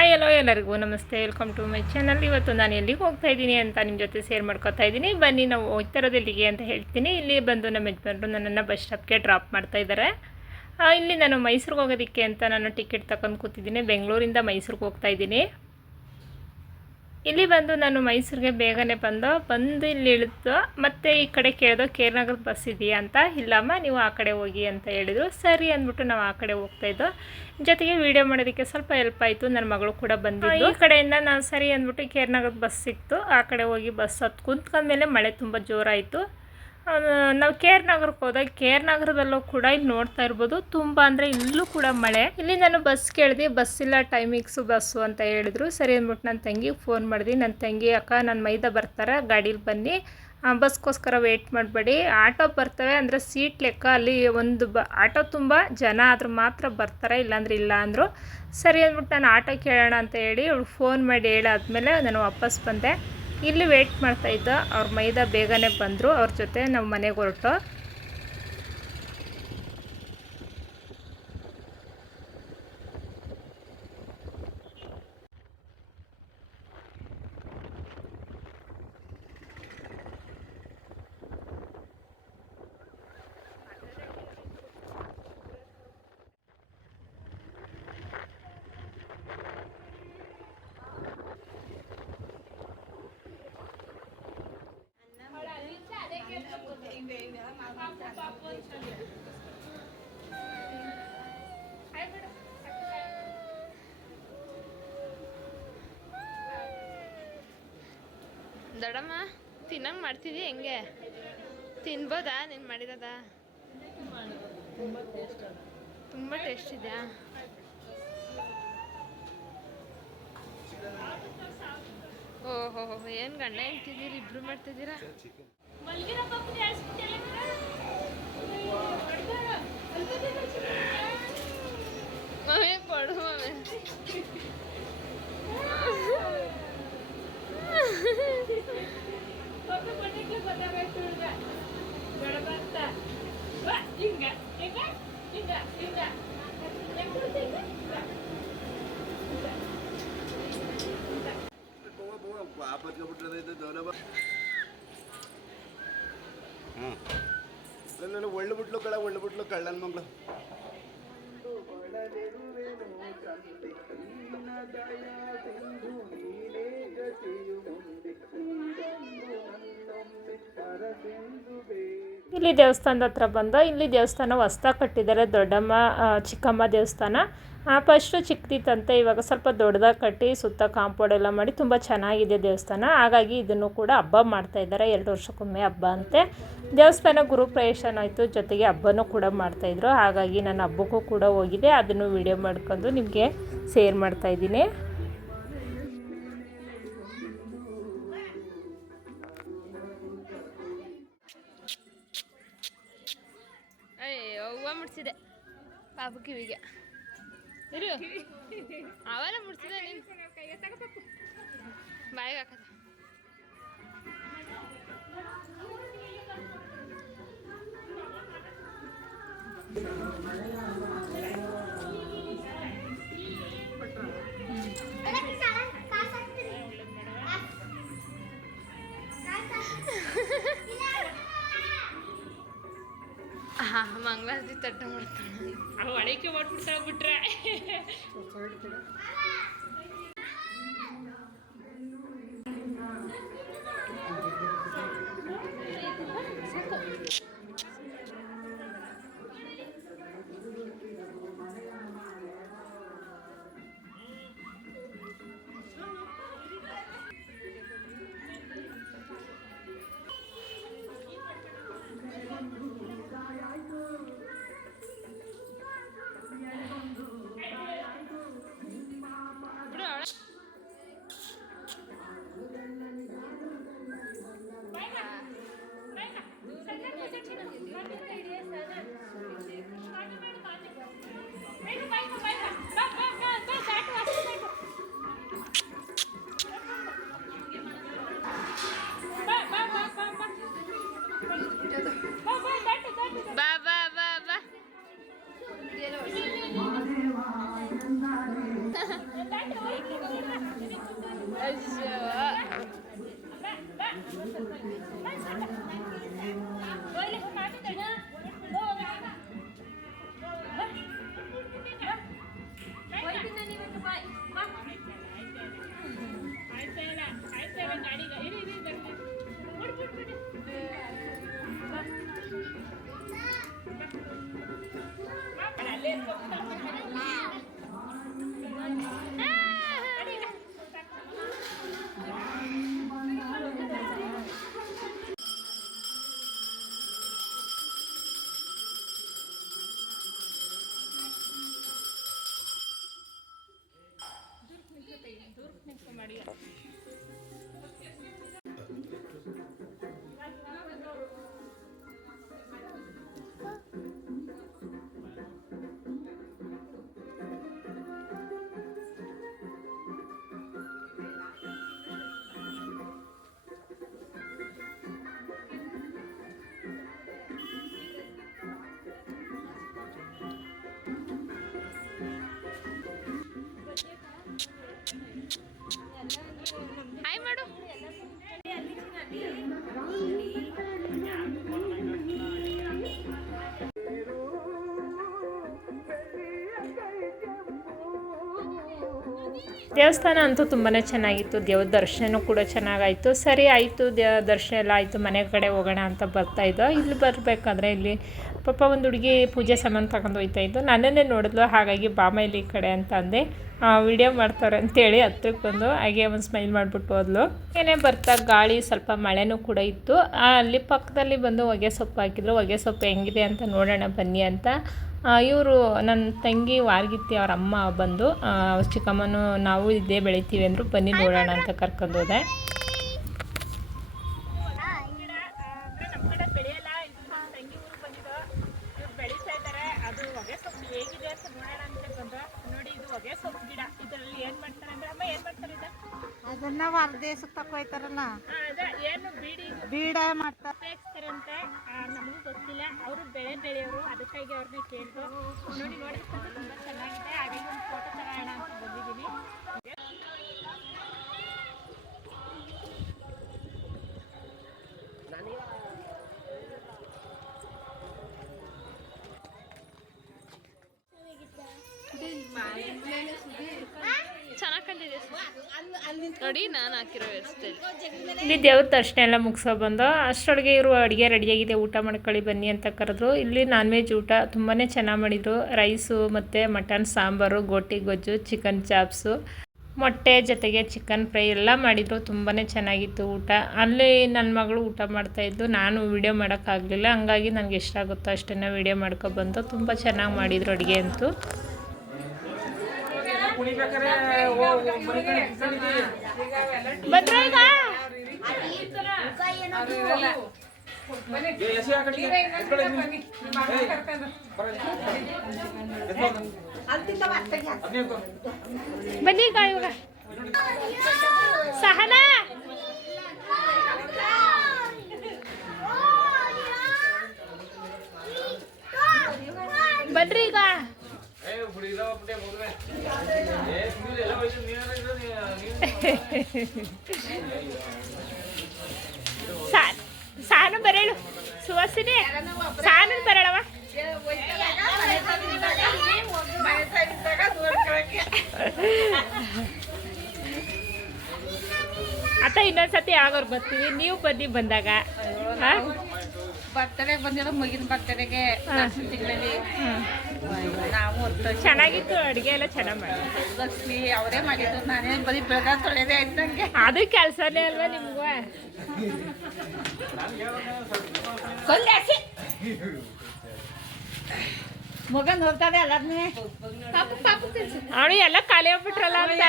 Hi hello ಎಲ್ಲರಿಗೂ ನಮಸ್ತೆ, welcome to my channel. ಇವತ್ತು ನಾನು ಎಲ್ಲಿಗೆ ಹೋಗ್ತಾ ಇದ್ದೀನಿ ಅಂತ ನಿಮ್ಮ ಜೊತೆ ಶೇರ್ ಮಾಡ್ಕೊತಾ ಇದ್ದೀನಿ. ಬನ್ನಿ ನಾವು ಹೋಗ್ತಾ ಇರೋದು ಎಲ್ಲಿಗೆ ಅಂತ ಹೇಳ್ತೀನಿ. ಇಲ್ಲಿ ಬಂದು ನಮ್ಮ ಯಜಮಾನರು ನನ್ನನ್ನು ಬಸ್ ಸ್ಟಾಪ್ಗೆ ಡ್ರಾಪ್ ಮಾಡ್ತಾ ಇದ್ದಾರೆ. ಇಲ್ಲಿ ನಾನು ಮೈಸೂರಿಗೆ ಹೋಗೋದಕ್ಕೆ ಅಂತ ನಾನು ಟಿಕೆಟ್ ತಗೊಂಡು ಕೂತಿದ್ದೀನಿ. ಬೆಂಗಳೂರಿಂದ ಮೈಸೂರಿಗೆ ಹೋಗ್ತಾ ಇದ್ದೀನಿ. ಇಲ್ಲಿ ಬಂದು ನಾನು ಮೈಸೂರಿಗೆ ಬೇಗನೆ ಬಂದು ಇಲ್ಲಿ ಇಳಿದು ಮತ್ತೆ ಈ ಕಡೆ ಕೇಳಿದೋ ಕೇರ್ನಗರ ಬಸ್ ಇದೆಯಾ ಅಂತ. ಇಲ್ಲಮ್ಮ ನೀವು ಆ ಕಡೆ ಹೋಗಿ ಅಂತ ಹೇಳಿದರು. ಸರಿ ಅಂದ್ಬಿಟ್ಟು ನಾವು ಆ ಕಡೆ ಹೋಗ್ತಾಯಿದ್ದೋ. ಜೊತೆಗೆ ವೀಡಿಯೋ ಮಾಡೋದಕ್ಕೆ ಸ್ವಲ್ಪ ಹೆಲ್ಪ್ ಆಯಿತು. ನನ್ನ ಮಗಳು ಕೂಡ ಬಂದಿದ್ದು. ಈ ಕಡೆಯಿಂದ ನಾನು ಸರಿ ಅಂದ್ಬಿಟ್ಟು ಕೇರ್ನಗರ ಬಸ್ ಸಿಕ್ತು. ಆ ಕಡೆ ಹೋಗಿ ಬಸ್ ಹತ್ತು ಕುಂತ್ಕೊಂಡ್ಮೇಲೆ ಮಳೆ ತುಂಬ ಜೋರಾಯಿತು. ನಾವು ಕೇರ್ನಗರಕ್ಕೆ ಹೋದಾಗ ಕೇರ್ನಗರದಲ್ಲೂ ಕೂಡ ಇಲ್ಲಿ ನೋಡ್ತಾ ಇರ್ಬೋದು, ತುಂಬ ಅಂದರೆ ಇಲ್ಲೂ ಕೂಡ ಮಳೆ. ಇಲ್ಲಿ ನಾನು ಬಸ್ ಕೇಳಿದೆ, ಬಸ್ ಇಲ್ಲ, ಟೈಮಿಂಗ್ಸು ಬಸ್ಸು ಅಂತ ಹೇಳಿದ್ರು. ಸರಿ ಅಂದ್ಬಿಟ್ಟು ನನ್ನ ತಂಗಿಗೆ ಫೋನ್ ಮಾಡಿದೆ. ನನ್ನ ತಂಗಿ, ಅಕ್ಕ ನನ್ನ ಮೈದ ಬರ್ತಾರೆ, ಗಾಡೀಲಿ ಬನ್ನಿ, ಬಸ್ಗೋಸ್ಕರ ವೆಯ್ಟ್ ಮಾಡಬೇಡಿ, ಆಟೋ ಬರ್ತವೆ ಅಂದರೆ ಸೀಟ್ ಲೆಕ್ಕ ಅಲ್ಲಿ ಒಂದು ಆಟೋ ತುಂಬ ಜನ ಆದರೂ ಮಾತ್ರ ಬರ್ತಾರೆ, ಇಲ್ಲಾಂದ್ರೆ ಇಲ್ಲ ಅಂದರು. ಸರಿ ಅಂದ್ಬಿಟ್ಟು ನಾನು ಆಟೋ ಕೇಳೋಣ ಅಂತ ಹೇಳಿ ಅವಳು ಫೋನ್ ಮಾಡಿ ಹೇಳಾದ್ಮೇಲೆ ನಾನು ವಾಪಸ್ ಬಂದೆ. ಇಲ್ಲಿ ವೆಯ್ಟ್ ಮಾಡ್ತಾಯಿದ್ದ ಅವ್ರ ಮೈದ ಬೇಗನೆ ಬಂದರು. ಅವ್ರ ಜೊತೆ ನಾವು ಮನೆಗೆ ಹೊರಟು. ದೊಡ್ಡಮ್ಮ ತಿನ್ನಂಗೆ ಮಾಡ್ತಿದ್ದಿ, ಹೆಂಗೆ ತಿನ್ಬೋದಾ? ನೀನು ಮಾಡಿರೋದ ತುಂಬ ಟೇಸ್ಟ್ ಇದೆಯಾ? ಓಹೋ, ಏನು ಗಂಡ ಹೆಂಡ್ತಿದ್ದೀರಿ, ಇಬ್ರು ಮಾಡ್ತಿದ್ದೀರಾ? ಮಮ್ಮಿ ಕೊಡು ಮಮ್ಮಿ. ಒಳ್ಳೆ ಬಿಟ್ಲು ಕಳ್ಳನ ಮಗಳು. ಇಲ್ಲಿ ದೇವಸ್ಥಾನದ ಹತ್ರ ಬಂದು, ಇಲ್ಲಿ ದೇವಸ್ಥಾನ ಹೊಸ್ದಾಗಿ ಕಟ್ಟಿದ್ದಾರೆ. ದೊಡ್ಡಮ್ಮ ಚಿಕ್ಕಮ್ಮ ದೇವಸ್ಥಾನ ಫಸ್ಟು ಚಿಕ್ಕದಿತ್ತಂತೆ, ಇವಾಗ ಸ್ವಲ್ಪ ದೊಡ್ಡದಾಗಿ ಕಟ್ಟಿ ಸುತ್ತ ಕಾಂಪೌಂಡ್ ಎಲ್ಲ ಮಾಡಿ ತುಂಬ ಚೆನ್ನಾಗಿದೆ ದೇವಸ್ಥಾನ. ಹಾಗಾಗಿ ಇದನ್ನು ಕೂಡ ಹಬ್ಬ ಮಾಡ್ತಾಯಿದ್ದಾರೆ, 2 ವರ್ಷಕ್ಕೊಮ್ಮೆ ಹಬ್ಬ ಅಂತೆ. ದೇವಸ್ಥಾನ ಗುರುಪ್ರವೇಶ ಆಯಿತು, ಜೊತೆಗೆ ಹಬ್ಬನೂ ಕೂಡ ಮಾಡ್ತಾಯಿದ್ರು. ಹಾಗಾಗಿ ನಾನು ಹಬ್ಬಕ್ಕೂ ಕೂಡ ಹೋಗಿದ್ದೆ, ಅದನ್ನು ವಿಡಿಯೋ ಮಾಡ್ಕೊಂಡು ನಿಮಗೆ ಶೇರ್ ಮಾಡ್ತಾಯಿದ್ದೀನಿ. ಅಯ್ಯೋ, ಹೂವು ಮುಡ್ಸಿದೆ ಪಾಪು ಕಿವಿಗೆ. ಇರು, ಅವೆಲ್ಲ ಮುಡ್ಸಿದೆ, ನೀನು ಬಾಯಿಗೆ ಹಾಕದ. ಮಂಗಳಾರತಿ ತಟ್ಟ ಮಾಡ್ತಾಳೆ, ಅವು ಅಳಿಕೆ ಮಾಡ್ಬಿಡ್ತಾಳೆ ಬಿಟ್ರೆ. ಹಾಯ್ ಮಾಡು. ದೇವಸ್ಥಾನ ಅಂತೂ ತುಂಬಾ ಚೆನ್ನಾಗಿತ್ತು. ದೇವ್ರ ದರ್ಶನ ಕೂಡ ಚೆನ್ನಾಗಾಯಿತು. ಸರಿ ಆಯಿತು, ದರ್ಶನ ಎಲ್ಲ ಆಯಿತು, ಮನೆ ಕಡೆ ಹೋಗೋಣ ಅಂತ ಬರ್ತಾಯಿದ್ದೋ. ಇಲ್ಲಿ ಬರಬೇಕಾದ್ರೆ ಇಲ್ಲಿ ಪಾಪ ಒಂದು ಹುಡುಗಿ ಪೂಜೆ ಸಾಮಾನು ತಗೊಂಡು ಹೋಗ್ತಾಯಿದ್ದು. ನನ್ನನ್ನೇ ನೋಡಿದ್ಲು, ಹಾಗಾಗಿ ಬಾಮ ಇಲ್ಲಿ ಈ ಕಡೆ ಅಂತ ಅಂದೆ. ವಿಡಿಯೋ ಮಾಡ್ತಾರೆ ಅಂತೇಳಿ ಹತ್ರಕ್ಕೆ ಬಂದು ಹಾಗೆ ಒಂದು ಸ್ಮೈಲ್ ಮಾಡಿಬಿಟ್ಟು ಹೋದ್ಲು. ಏನೇ ಬರ್ತಾ ಗಾಳಿ ಸ್ವಲ್ಪ ಮಳೆನೂ ಕೂಡ ಇತ್ತು. ಅಲ್ಲಿ ಪಕ್ಕದಲ್ಲಿ ಬಂದು ಹೊಗೆ ಸೊಪ್ಪು ಹಾಕಿದ್ರು. ಹೊಗೆ ಸೊಪ್ಪು ಹೆಂಗಿದೆ ಅಂತ ನೋಡೋಣ ಬನ್ನಿ ಅಂತ ಇವರು ನನ್ನ ತಂಗಿ ವಾರ್ಗಿತ್ತಿ ಅವ್ರ ಅಮ್ಮ ಬಂದು ಚಿಕ್ಕಮ್ಮನೂ ನಾವು ಇದೇ ಬೆಳಿತೀವಿ ಅಂದರು. ಬನ್ನಿ ನೋಡೋಣ ಅಂತ ಕರ್ಕೊಂಡು ಹೋದೆ. ಅದನ್ನ ಹೊರದೇಶಕ್ಕೆ ತಕೊಯ್ತಾರಲ್ಲ, ಏನು ಬೀಡ ಮಾಡ್ತಾರೆ ಅಂತೆ. ನಮಗೂ ಗೊತ್ತಿಲ್ಲ, ಅವರು ಬೆಳೆಯೋರು, ಅದಕ್ಕಾಗಿ ಅವ್ರನ್ನ ಕೇಳಿದ್ರು. ನೋಡೋದಕ್ಕೆ ತುಂಬ ಚೆನ್ನಾಗಿದೆ, ಹಾಗಾಗಿ ಒಂದು ಫೋಟೋ ತಗೋಣ ಅಂತ ಬಂದಿದ್ದೀನಿ. ಚೆನ್ನಾಗಿ ಕಂಡಿದೆ ನೋಡಿ, ನಾನು ಹಾಕಿರೋ ವ್ಯವಸ್ಥೆ. ಇಲ್ಲಿ ದೇವ್ರ ದರ್ಶನ ಎಲ್ಲ ಮುಗಿಸೋ ಬಂದು ಅಷ್ಟರೊಳಗೆ ಇವರು ಅಡುಗೆ ರೆಡಿಯಾಗಿದೆ, ಊಟ ಮಾಡ್ಕೊಳ್ಳಿ ಬನ್ನಿ ಅಂತ ಕರೆದ್ರು. ಇಲ್ಲಿ ನಾನ್ ವೆಜ್ ಊಟ ತುಂಬಾ ಚೆನ್ನಾಗಿ ಮಾಡಿದರು. ರೈಸು ಮತ್ತು ಮಟನ್ ಸಾಂಬಾರು, ಗೋಟಿ ಗೊಜ್ಜು, ಚಿಕನ್ ಚಾಪ್ಸು, ಮೊಟ್ಟೆ ಜೊತೆಗೆ ಚಿಕನ್ ಫ್ರೈ ಎಲ್ಲ ಮಾಡಿದರು. ತುಂಬಾ ಚೆನ್ನಾಗಿತ್ತು ಊಟ. ಅಲ್ಲಿ ನನ್ನ ಮಗಳು ಊಟ ಮಾಡ್ತಾಯಿದ್ದು, ನಾನು ವೀಡಿಯೋ ಮಾಡೋಕ್ಕಾಗಲಿಲ್ಲ. ಹಂಗಾಗಿ ನನಗೆ ಎಷ್ಟಾಗುತ್ತೋ ಅಷ್ಟನ್ನು ವೀಡಿಯೋ ಮಾಡ್ಕೊಬಂದು ತುಂಬ ಚೆನ್ನಾಗಿ ಮಾಡಿದರು ಅಡುಗೆ ಅಂತೂ. ಬನ್ನಿ ಇವಾಗ ಸಹನಾ ಬನ್ರಿ ಈಗ. ಸಾನು ಬರೇಳು ಸುವಾಸಿನಿ, ಸಾನು ಬರಳವ. ಅತ್ತ ಇನ್ನೊಂದ್ಸತಿ ಯಾವಾಗ ಬರ್ತೀವಿ, ನೀವು ಬನ್ನಿ ಬಂದಾಗ. ಬರ್ತಡೆ ಬಂದಿರೋ ಮಗಿನ ಬರ್ತಡೆಗೆ ತಿಂಗಳಲ್ಲಿ ನಾವು ಚೆನ್ನಾಗಿತ್ತು, ಅಡುಗೆ ಎಲ್ಲ ಚೆನ್ನಾಗಿ ಮಾಡಿ. ಲಕ್ಷ್ಮಿ ಅವರೇ ಮಾಡಿದ್ದು, ನಾನೇ ಬರೀ ಬೆಳಗ ತೊಳೆದೇ ಇದ್ದಂಗೆ. ಅದು ಕೆಲಸನೇ ಅಲ್ವಾ ನಿಮ್ಗೂ? ಮಗನ್ ಹೋಗ್ತಾರೆ ಎಲ್ಲದನ್ನೇ ಅವಳು ಎಲ್ಲ ಖಾಲಿ ಹೋಗ್ಬಿಟ್ರಲ್ಲ ಅಂತ.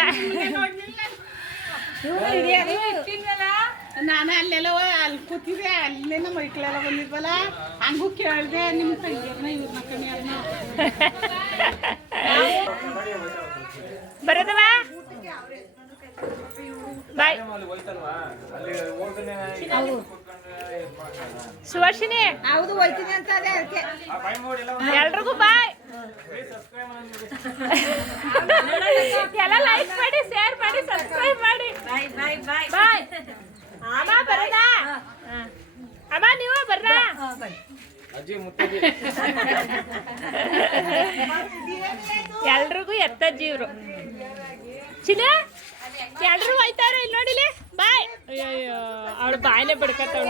ನಾನು ಅಲ್ಲೆಲ್ಲ ಅಲ್ಲಿ ಕೂತಿದ್ದೆ, ಅಲ್ಲೇನ ಮೈಕ್ಳೆಲ್ಲ ಬಂದಿದ್ವಲ್ಲ, ಹಂಗೂ ಕೇಳಿದೆ ನಿಮ್ಮ ತಂಗಿಯರ್ನ ಇವ್ರನ್ನ ಕಣಿಯರ್ನ ಬರೋದವಾ ಬಾಯ್. ಸುವಾಸಿನಿ ಹೌದು ಹೋಯ್ತೀನಿ ಅಂತ ಅದೇ ಅದಕ್ಕೆ ಎಲ್ರಿಗೂ ಬಾಯ್. ಸಬ್ಸ್ಕ್ರೈಬ್ ಮಾಡಿ. ಬಾಯ್. ಅಮ್ಮ ಬರದಾ? ಅಮ್ಮ ನೀವು ಬರ್ರಾ? ಎಲ್ರಿಗೂ ಎತ್ತಜ್ಜಿ ಇವ್ರು. ಚಿನ್ನ ಎಲ್ರಿಗೂ ಹೋಯ್ತಾರ ಇಲ್ಲಿ ನೋಡಿಲಿ. ಬಾಯ್. ಅಯ್ಯೋ ಅವಳು ಬಾಯ್ನೆ ಬಿಡ್ಕತ್ತಾಳ.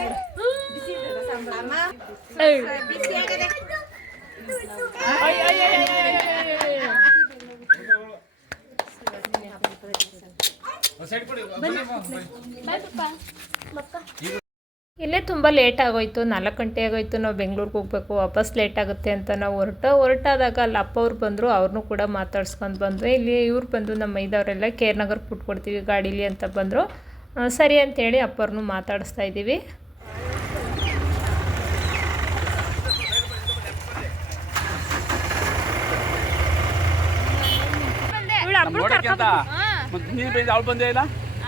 ಇಲ್ಲೇ ತುಂಬ ಲೇಟ್ ಆಗೋಯ್ತು, 4 ಗಂಟೆ ಆಗೋಯ್ತು. ನಾವು ಬೆಂಗ್ಳೂರಿಗೆ ಹೋಗ್ಬೇಕು, ವಾಪಸ್ ಲೇಟ್ ಆಗುತ್ತೆ ಅಂತ ನಾವು ಹೊರಟಾದಾಗ ಅಲ್ಲಿ ಅಪ್ಪ ಅವ್ರು ಬಂದರು, ಅವ್ರನ್ನೂ ಕೂಡ ಮಾತಾಡ್ಸ್ಕೊಂಡು ಬಂದ್ವಿ. ಇಲ್ಲಿ ಇವ್ರು ಬಂದು ನಮ್ಮ ಮೈದವರೆಲ್ಲ ಕೇರ್ನಗರ್ ಬಿಟ್ಕೊಡ್ತೀವಿ ಗಾಡೀಲಿ ಅಂತ ಬಂದರು. ಸರಿ ಅಂತೇಳಿ ಅಪ್ಪವ್ರನ್ನೂ ಮಾತಾಡಿಸ್ತಾ ಇದ್ದೀವಿ.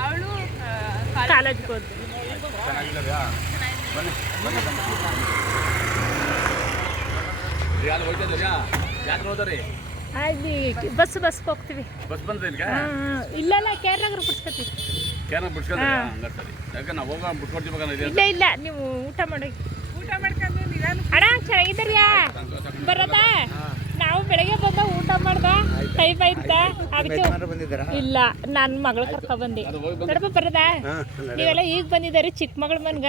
ಅವಳು ಕಾಲೇಜ್ಗೆ ಹೋದ್ವಿ. ಬಸ್ ಹೋಗ್ತೀವಿ. ಇಲ್ಲ ಕೇರ್ನಗರ್ ಬಿಡ್ಸ್ಕೊತೀವಿ. ಇಲ್ಲ ನೀವು ಊಟ ಮಾಡಿ ಅಣ್ಣ ಚೆನ್ನಾಗಿದ್ದಾರ್ಯಾ ಬರದಾ? ನಾವು ಬೆಳಗ್ಗೆ ಬಂದ ಊಟ ಮಾಡ್ದ ಟೈಮ್ ಆಯ್ತಾ ಅದಕ್ಕೆ ಇಲ್ಲ ನನ್ನ ಮಗಳು ಕರ್ಕೊ ಬಂದು ತಡಪ ಬರದಾ? ನೀವೆಲ್ಲ ಈಗ ಬಂದಿದ್ದಾರೆ ಚಿಕ್ಕ ಮಗಳ ಮನ್ಗ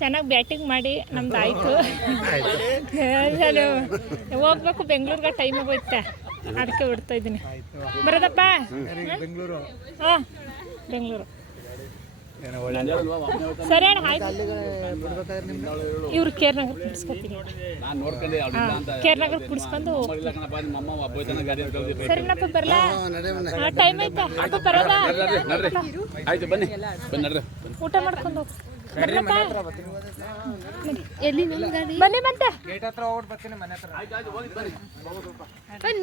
ಚೆನ್ನಾಗಿ ಬ್ಯಾಟಿಂಗ್ ಮಾಡಿ ನಮ್ದು ಆಯಿತು. ಹೋಗ್ಬೇಕು ಬೆಂಗ್ಳೂರ್ಗೆ ಟೈಮ್ ಆಗೋಯ್ತಾ ಅದಕ್ಕೆ ಹೊಡ್ತಾ ಇದ್ದೀನಿ. ಬರೋದಪ್ಪ? ಹಾಂ ಬೆಂಗಳೂರು. ಸರಿ ಅಣ್ಣ ಆಯ್ತು. ಇವ್ರು ಕೇರ್ನಗರ್ ಕುಡಿಸ್ಕೊತೀನಿ. ಕೇರ್ನಗರ್ ಕುಡಿಸ್ಕೊಂಡು ಸರಿನಪ್ಪ ಬರಲಾ? ಟೈಮ್ ಆಯ್ತಾ ಅಪ್ಪ ಬರೋದಾ? ಊಟ ಮಾಡ್ಕೊಂಡು ಹೋಗಿ ಎಲ್ಲಿ ನಮ್ಮ ಗಾಡಿ ಬನ್ನಿ ಮತ್ತೆ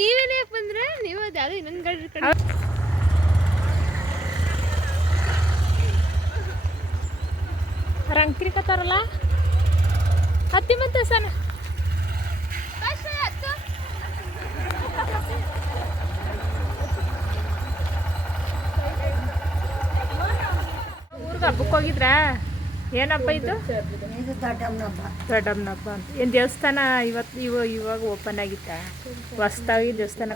ನೀವೇನೇ ಬಂದ್ರೆ ನೀವು ಅದು ಯಾವ್ದು ಇನ್ನೊಂದು ಗಾಡಿ ರಂಗ್ ತಿರ್ಕತ್ತಾರಲ್ಲ ಹತ್ತಿ ಮತ್ತೆ ಸನ ಊರಿಗೆ ಹಬ್ಬಕ್ಕೆ ಹೋಗಿದ್ರಾ? ಏನಪ್ಪ ಇದು? ದೊಡ್ಡಮ್ಮನ ಹಬ್ಬ ಅಂತ. ಏನು ದೇವಸ್ಥಾನ ಇವಾಗ ಓಪನ್ ಆಗಿತ್ತ? ಹೊಸ್ದಾಗಿ ದೇವಸ್ಥಾನ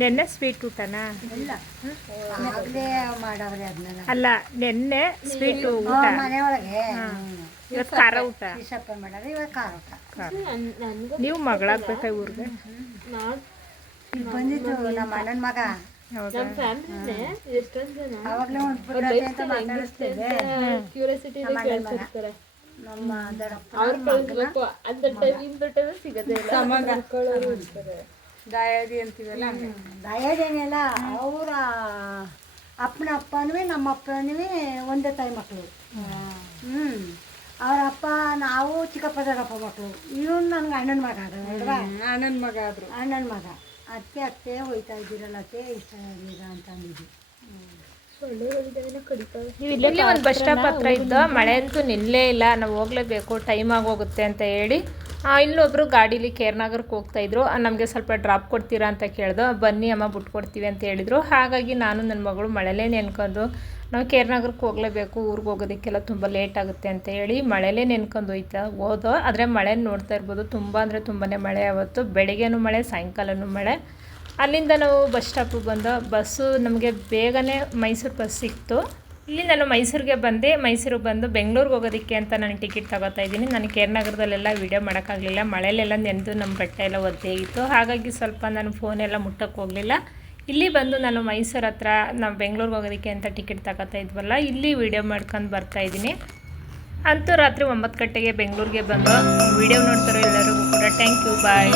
ನೆನ್ನೆ ಸ್ವೀಟ್ ಊಟನಾ? ಅಲ್ಲ ನೆನ್ನೆ ಸ್ವೀಟ್ ಊಟ, ಇವತ್ತು ಖಾರ ಊಟ. ನೀವು ಮಗಳಾಗ್ಬೇಕಾ ಊರಿಗೆ? ಬಂದಿದ್ದು ನಮ್ಮ ಅಣ್ಣನ ಮಗ. ದಾಯಾದಿ ಅಂತೀವಲ್ಲ, ದಯದೇನಿಲ್ಲ ಅವರ ಅಪ್ಪನ ಅಪ್ಪನೂ ನಮ್ಮ ಅಪ್ಪನೂ ಒಂದೇ ತಾಯಿ ಮಕ್ಕಳು. ಅವ್ರ ಅಪ್ಪ ನಾವು ಚಿಕ್ಕಪ್ಪ ದೊಡ್ಡಪ್ಪ ಮಕ್ಕಳು. ಇವನು ನನಗೆ ಅಣ್ಣನ ಮಗ ಅಲ್ವಾ? ಅಣ್ಣನ ಮಗ ಆದ್ರು. ಅಣ್ಣನ ಮಗ. ಅತ್ತೆ ಹೋಯ್ತಾ ಇದ್ದೀರಲ್ಲ ಅತ್ತೆ ಇಷ್ಟ ಈಗ ಅಂತ ಅಂದಿದ್ವಿ. ನೀವು ಇಲ್ಲೇ ಒಂದು ಬಸ್ ಸ್ಟಾಪ್ ಹತ್ರ ಇದ್ದು ಮಳೆ ಅಂತೂ ನಿಲ್ಲೇ ಇಲ್ಲ. ನಾವು ಹೋಗ್ಲೇಬೇಕು, ಟೈಮ್ ಆಗೋಗುತ್ತೆ ಅಂತ ಹೇಳಿ ಇಲ್ಲೊಬ್ರು ಗಾಡೀಲಿ ಕೇರ್ನಗರ್ಗೆ ಹೋಗ್ತಾಯಿದ್ರು. ನಮಗೆ ಸ್ವಲ್ಪ ಡ್ರಾಪ್ ಕೊಡ್ತೀರಾ ಅಂತ ಕೇಳ್ದು. ಬನ್ನಿ ಅಮ್ಮ ಬಿಟ್ಕೊಡ್ತೀವಿ ಅಂತ ಹೇಳಿದರು. ಹಾಗಾಗಿ ನಾನು ನನ್ನ ಮಗಳು ಮಳೆಲೇ ನೆನ್ಕೊಂಡು ನಾವು ಕೇರ್ನಗರ್ಗೆ ಹೋಗಲೇಬೇಕು, ಊರಿಗೆ ಹೋಗೋದಕ್ಕೆಲ್ಲ ತುಂಬ ಲೇಟ್ ಆಗುತ್ತೆ ಅಂತ ಹೇಳಿ ಮಳೆಲೇ ನೆನ್ಕೊಂಡು ಹೋದೋ. ಆದರೆ ಮಳೆ ನೋಡ್ತಾ ಇರ್ಬೋದು, ತುಂಬ ಅಂದರೆ ತುಂಬಾ ಮಳೆ. ಆವತ್ತು ಬೆಳಗ್ಗೆನೂ ಮಳೆ, ಸಾಯಂಕಾಲನೂ ಮಳೆ. ಅಲ್ಲಿಂದ ನಾವು ಬಸ್ ಸ್ಟಾಪಿಗೆ ಬಂದು ಬಸ್ಸು ನಮಗೆ ಬೇಗನೆ ಮೈಸೂರು ಬಸ್ ಸಿಕ್ತು. ಇಲ್ಲಿ ನಾನು ಮೈಸೂರಿಗೆ ಬಂದೆ. ಮೈಸೂರಿಗೆ ಬಂದು ಬೆಂಗಳೂರಿಗೆ ಹೋಗೋದಕ್ಕೆ ಅಂತ ನಾನು ಟಿಕೆಟ್ ತಗೋತಾ ಇದ್ದೀನಿ. ನಾನು ಕೇರ್ನಗರದಲ್ಲೆಲ್ಲ ವೀಡಿಯೋ ಮಾಡೋಕ್ಕಾಗಲಿಲ್ಲ, ಮಳೆಯಲ್ಲೆಲ್ಲ ನೆನೆದು ನಮ್ಮ ಬಟ್ಟೆ ಎಲ್ಲ ಒದ್ದೆಗಿತ್ತು. ಹಾಗಾಗಿ ಸ್ವಲ್ಪ ನಾನು ಫೋನೆಲ್ಲ ಮುಟ್ಟಕ್ಕೆ ಹೋಗಲಿಲ್ಲ. ಇಲ್ಲಿ ಬಂದು ನಾನು ಮೈಸೂರು ಹತ್ರ ನಾವು ಬೆಂಗಳೂರಿಗೆ ಹೋಗೋದಕ್ಕೆ ಅಂತ ಟಿಕೆಟ್ ತಗೋತಾ ಇದ್ವಲ್ಲ, ಇಲ್ಲಿ ವೀಡಿಯೋ ಮಾಡ್ಕೊಂಡು ಬರ್ತಾಯಿದ್ದೀನಿ. ಅಂತೂ ರಾತ್ರಿ 9 ಗಂಟೆಗೆ ಬೆಂಗಳೂರಿಗೆ ಬಂದು ವೀಡಿಯೋ ನೋಡ್ತಾರೋ ಎಲ್ಲರಿಗೂ ಕೂಡ ಥ್ಯಾಂಕ್ ಯು, ಬಾಯ್.